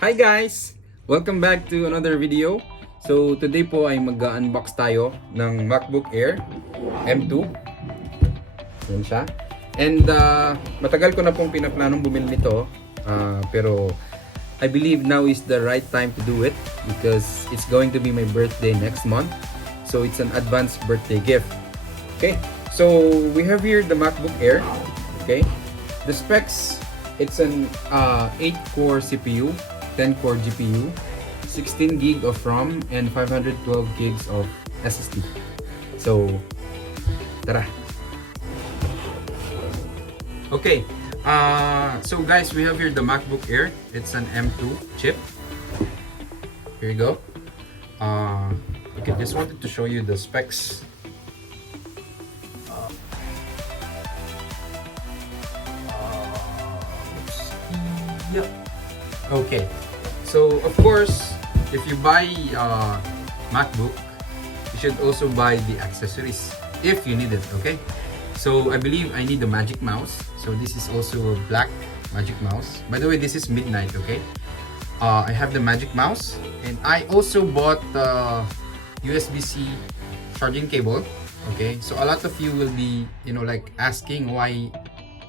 Hi guys! Welcome back to another video. So today po ay mag-unbox tayo ng MacBook Air M2. Yan siya. And matagal ko na pong pinaplanong bumili nito. Pero I believe now is the right time to do it because it's going to be my birthday next month. So it's an advanced birthday gift. Okay, so we have here the MacBook Air. Okay, the specs, it's an 8-core CPU, 10-core GPU, 16 gig of RAM, and 512 gigs of SSD. So, tara! Okay, so guys, we have here the MacBook Air. It's an M2 chip. Here you go. Okay, just wanted to show you the specs. Yep. Okay. So of course, if you buy MacBook, you should also buy the accessories if you need it. Okay. So I believe I need the Magic Mouse. So this is also a black Magic Mouse. By the way, this is midnight. Okay. I have the Magic Mouse, and I also bought the USB-C charging cable. Okay. So a lot of you will be, like asking why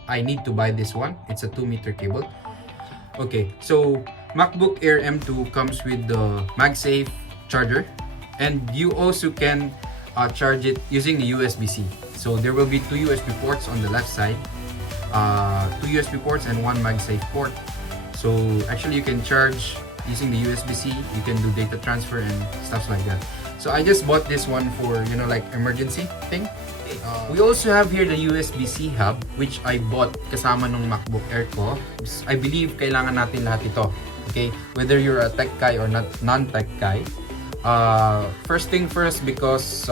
I need to buy this one. It's a 2-meter cable. Okay, so MacBook Air M2 comes with the MagSafe charger, and you also can charge it using the USB-C. So there will be 2 USB ports on the left side, 2 USB ports and 1 MagSafe port. So actually you can charge using the USB-C, you can do data transfer and stuff like that. So I just bought this one for, like emergency thing. We also have here the USB-C hub, which I bought kasama nung MacBook Air ko. I believe kailangan natin lahat ito. Okay, whether you're a tech guy or not non-tech guy. First thing first, because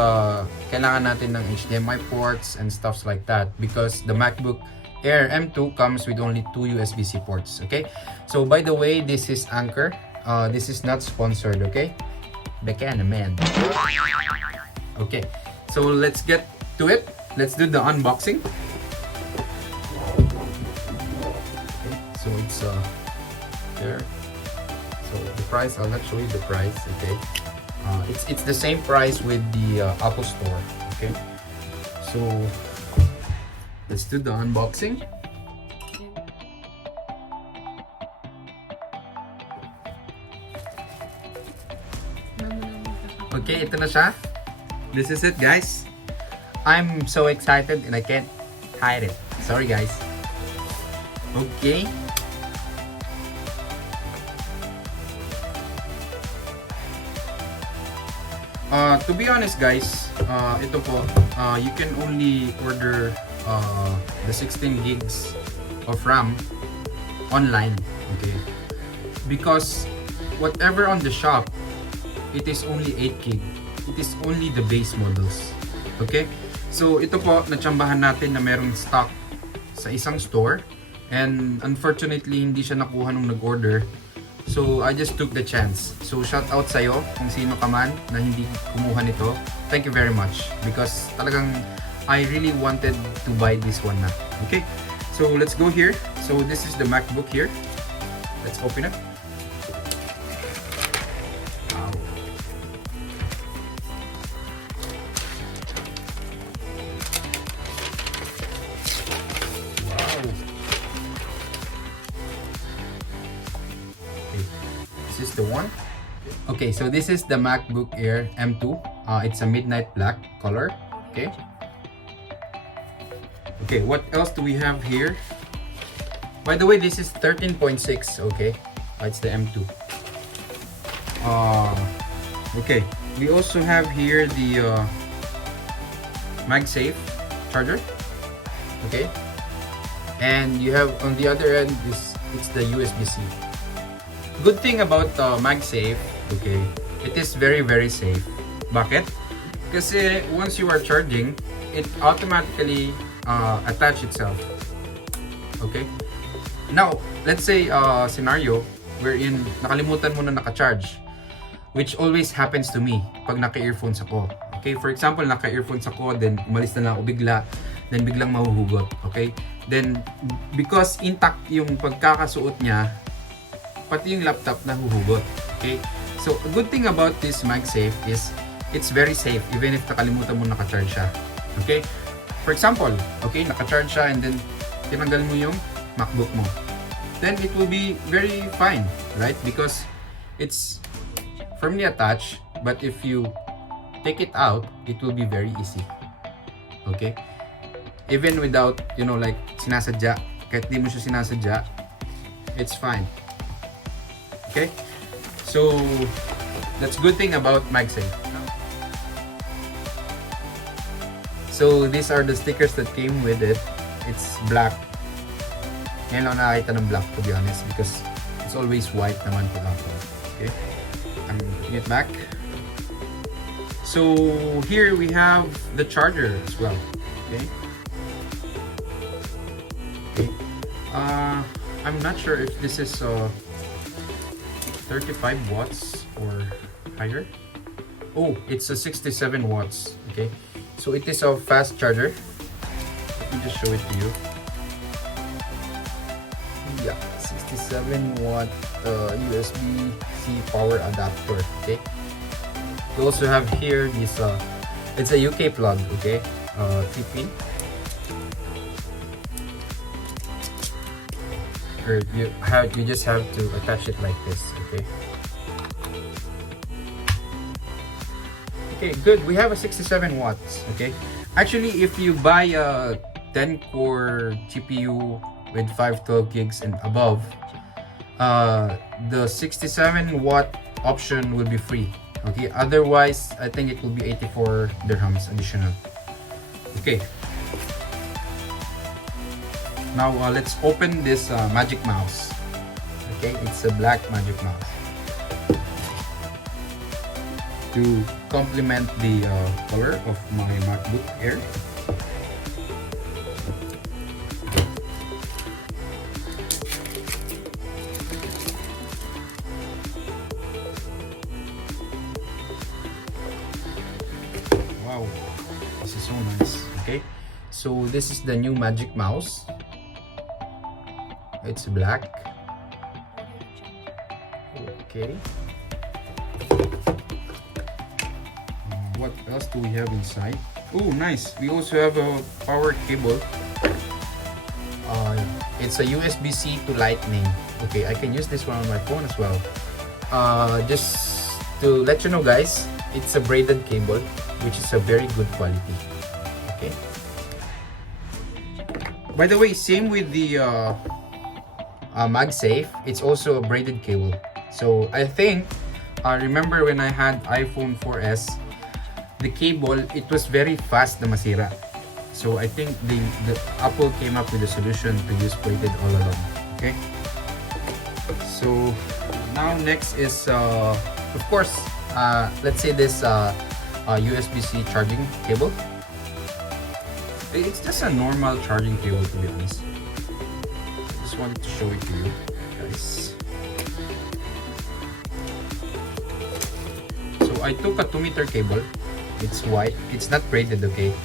kailangan natin ng HDMI ports and stuff like that, because the MacBook Air M2 comes with only 2 USB-C ports. Okay, so by the way, this is Anchor. This is not sponsored. Okay, Beckham man. Okay, so let's get to it. Let's do the unboxing. Okay, so it's there. So the price, I'll not show you the price. Okay, it's the same price with the Apple Store. Okay, so let's do the unboxing. Okay, ito na siya. This is it, guys. I'm so excited and I can't hide it. Sorry guys. Okay. To be honest guys, ito po, you can only order the 16 gigs of RAM online. Okay. Because whatever on the shop, it is only 8 gig. It is only the base models. Okay? So ito po, natsambahan natin na merong stock sa isang store, and unfortunately hindi siya nakuha nung nag-order. So I just took the chance. So shout out sa'yo kung sino ka man na hindi kumuha nito. Thank you very much, because talagang I really wanted to buy this one na. Okay? So let's go here. So this is the MacBook here. Let's open it. This is the one. Okay, so this is the MacBook Air M2. It's a midnight black color. Okay. Okay, what else do we have here? By the way, this is 13.6. Okay, it's the M2. Okay, we also have here the MagSafe charger. Okay, and you have on the other end it's the USB-C. Good thing about MagSafe, okay, it is very safe. Bakit? Kasi once you are charging, it automatically attach itself. Okay? Now, let's say scenario wherein nakalimutan mo na naka-charge, which always happens to me pag naka-earphones ako. Okay, for example, naka-earphones ako, then umalis na lang ako bigla, then biglang mahuhugot. Okay? Then, because intact yung pagkakasuot niya, pati yung laptop nahuhugot. Okay? So, a good thing about this MagSafe is it's very safe even if nakalimutan mo naka-charge siya. Okay? For example, okay, naka-charge siya and then tinanggal mo yung MacBook mo. Then it will be very fine, right? Because it's firmly attached, but if you take it out, it will be very easy. Okay? Even without, you know, like sinasadya, kahit di mo siya sinasadya, it's fine. Okay? So, that's good thing about MagSafe. So, these are the stickers that came with it. It's black. Ngayon lang nakakita ng black, to be honest, because it's always white naman pag ako. Okay? I'm putting it back. So, here we have the charger as well. Okay? Okay. I'm not sure if this is 35 watts or higher. Oh, it's a 67 watts. Okay, so it is a fast charger. Let me just show it to you. Yeah, 67 watt USB-C power adapter. Okay, we also have here this it's a UK plug. Okay, TP. You just have to attach it like this. Okay. Okay, good. We have a 67 watts. Okay. Actually, if you buy a 10-core GPU with 512 gigs and above, the 67 watt option will be free. Okay. Otherwise, I think it will be 84 dirhams additional. Okay. Now let's open this Magic Mouse. Okay, it's a black Magic Mouse to complement the color of my MacBook Air. Wow, this is so nice. Okay, so this is the new Magic Mouse. It's black. Okay. What else do we have inside? Oh, nice. We also have a power cable. It's a USB-C to Lightning. Okay, I can use this one on my phone as well. Just to let you know, guys, it's a braided cable, which is a very good quality. Okay. By the way, same with the MagSafe, it's also a braided cable. So I think, remember when I had iPhone 4S, the cable, it was very fast na masira. So I think the Apple came up with a solution to use braided all along. Okay. So now next is, of course, let's say this USB-C charging cable. It's just a normal charging cable, to be honest. Wanted to show it to you guys. So I took a 2-meter cable. It's white. It's not braided. Okay.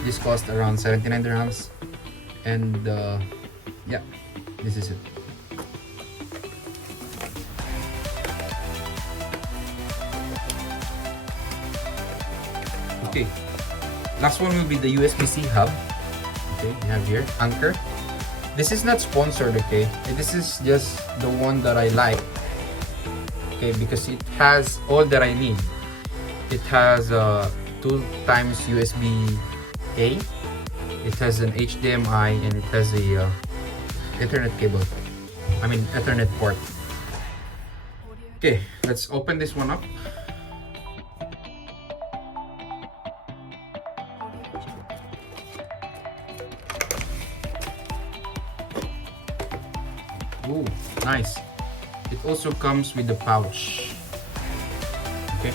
This cost around 79 dirhams, and yeah, this is it. Okay. Last one will be the USB-C hub. Okay, we have here Anchor. This is not sponsored, okay? This is just the one that I like, okay, because it has all that I need. It has 2 times USB-A, it has an HDMI, and it has a Ethernet cable. I mean Ethernet port. Okay, let's open this one up. Ooh, nice. It also comes with the pouch. Okay.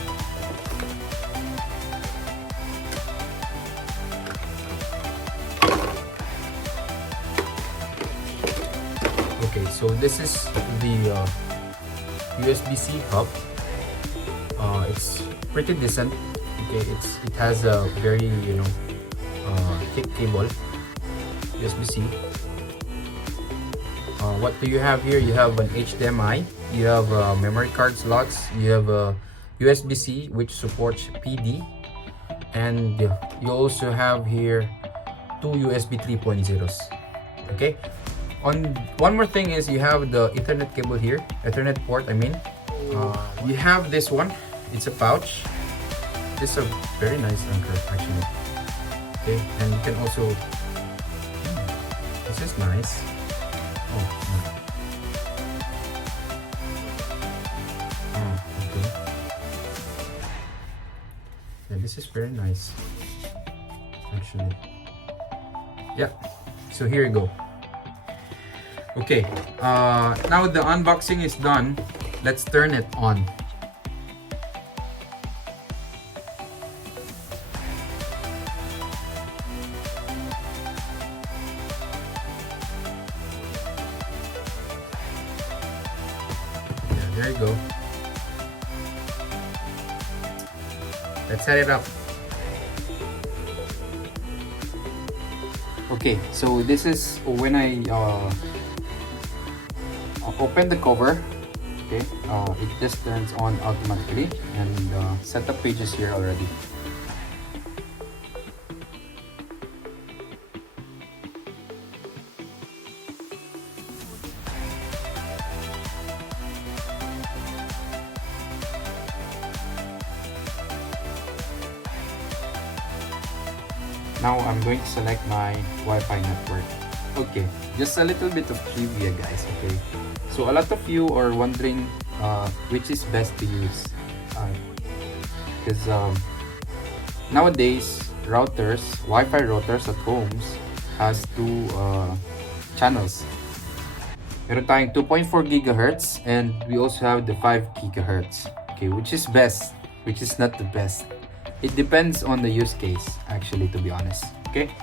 Okay, so this is the USB-C hub. It's pretty decent. Okay, it has a very thick cable, USB-C. What do you have here? You have an HDMI, you have memory card slots, you have a USB-C which supports PD, and you also have here two USB 3.0s. Okay. On one more thing is you have the Ethernet cable here, Ethernet port. I mean, you have this one. It's a pouch. This is a very nice anchor actually. Okay, and you can also. This is nice. Oh, no. Okay. Yeah, this is very nice. Actually. Yeah. So here you go. Okay. Now the unboxing is done. Let's turn it on. There you go. Let's set it up. Okay, so this is when I open the cover. Okay, it just turns on automatically, and setup page is here already. Now I'm going to select my Wi-Fi network. Okay, just a little bit of trivia, guys. Okay, so a lot of you are wondering which is best to use, because nowadays routers, Wi-Fi routers at homes has two channels. Meron tayong 2.4 gigahertz and we also have the 5 gigahertz. Okay, which is best? Which is not the best? It depends on the use case, actually, to be honest. Okay,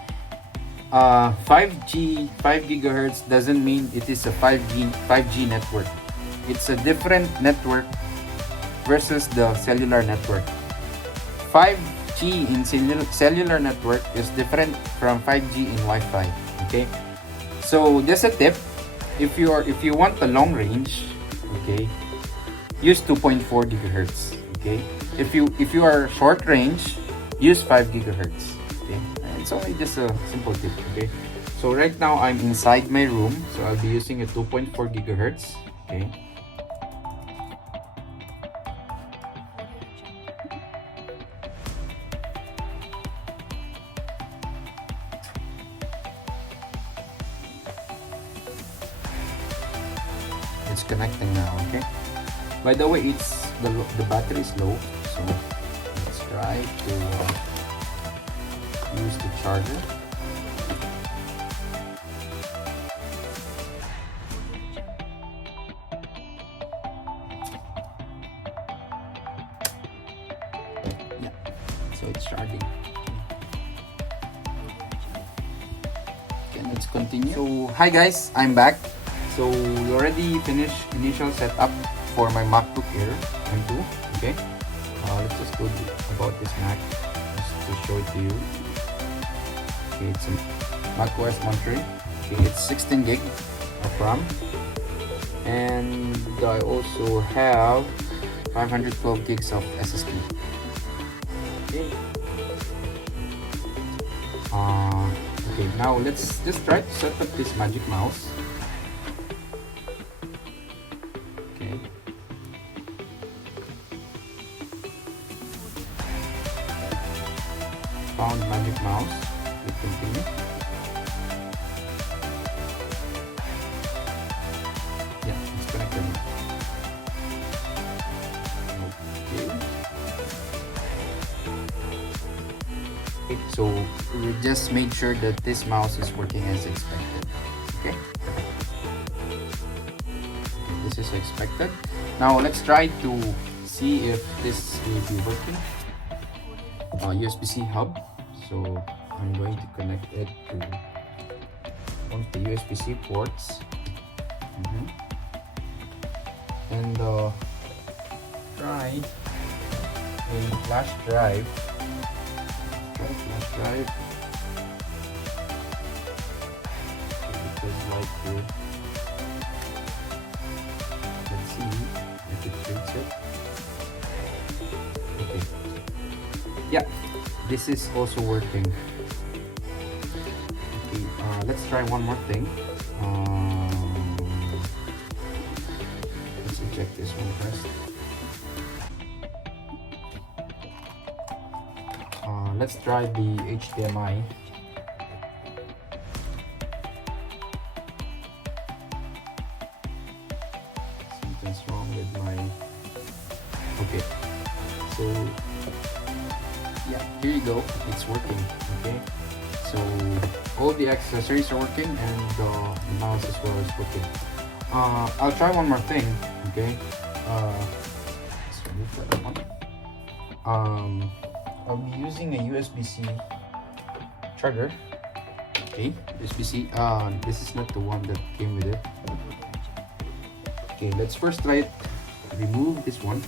5G, 5 gigahertz doesn't mean it is a 5G network. It's a different network versus the cellular network. 5G in cellular network is different from 5G in Wi-Fi. Okay, so just a tip: if you want a long range, okay, use 2.4 gigahertz. Okay. If you are short range, use 5 gigahertz. Okay, it's only just a simple tip. Okay, so right now I'm inside my room, so I'll be using a 2.4 gigahertz. Okay, it's connecting now. Okay, by the way, it's the battery is low. So let's try to use the charger. Yeah, so it's charging. Okay, let's continue. So hi guys, I'm back. So we already finished initial setup for my MacBook Air M2. Okay. Let's just go about this Mac just to show it to you. Okay, it's a Mac OS Monterey. Okay, it's 16 gig of RAM, and I also have 512 gigs of SSD. Okay. Okay, now let's just try to set up this magic mouse. Found magic mouse. We continue. Yeah, it's connected now. Okay. So we just made sure that this mouse is working as expected. Okay. This is expected. Now let's try to see if this will be working. USB-C hub. So I'm going to connect it to one of the USB-C ports, and try a flash drive. Try flash drive. Okay, it was light here. Yeah, this is also working. Okay, let's try one more thing. Let's check this one first. Let's try the HDMI. Something's wrong with my... Okay, so yeah, here you go. It's working. Okay, so all the accessories are working and the mouse as well is working. I'll try one more thing. Okay, let's remove that one. I'll be using a USB-C charger. Okay, USB-C. This is not the one that came with it. Okay, let's first try it. Remove this one.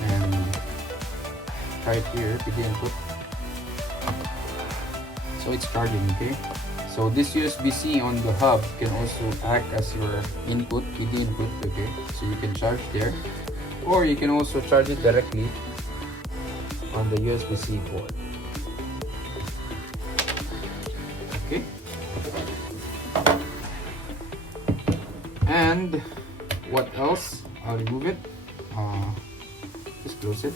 And try it here with the input. So it's charging, okay? So this USB-C on the hub can also act as your input with the input, okay? So you can charge there. Or you can also charge it directly on the USB-C port. Okay? And what else? I'll remove it. Just close it.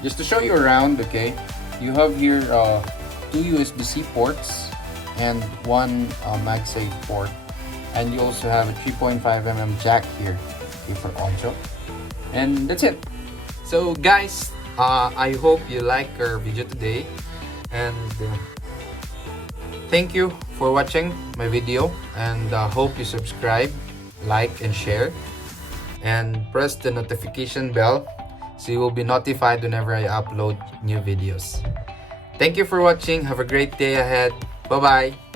Just to show you around, okay? You have here two USB-C ports and one MagSafe port, and you also have a 3.5mm jack here, okay, for audio. And that's it. So guys, I hope you like our video today, and thank you for watching my video, and hope you subscribe, like and share, and press the notification bell so you will be notified whenever I upload new videos. Thank you for watching. Have a great day ahead. Bye bye.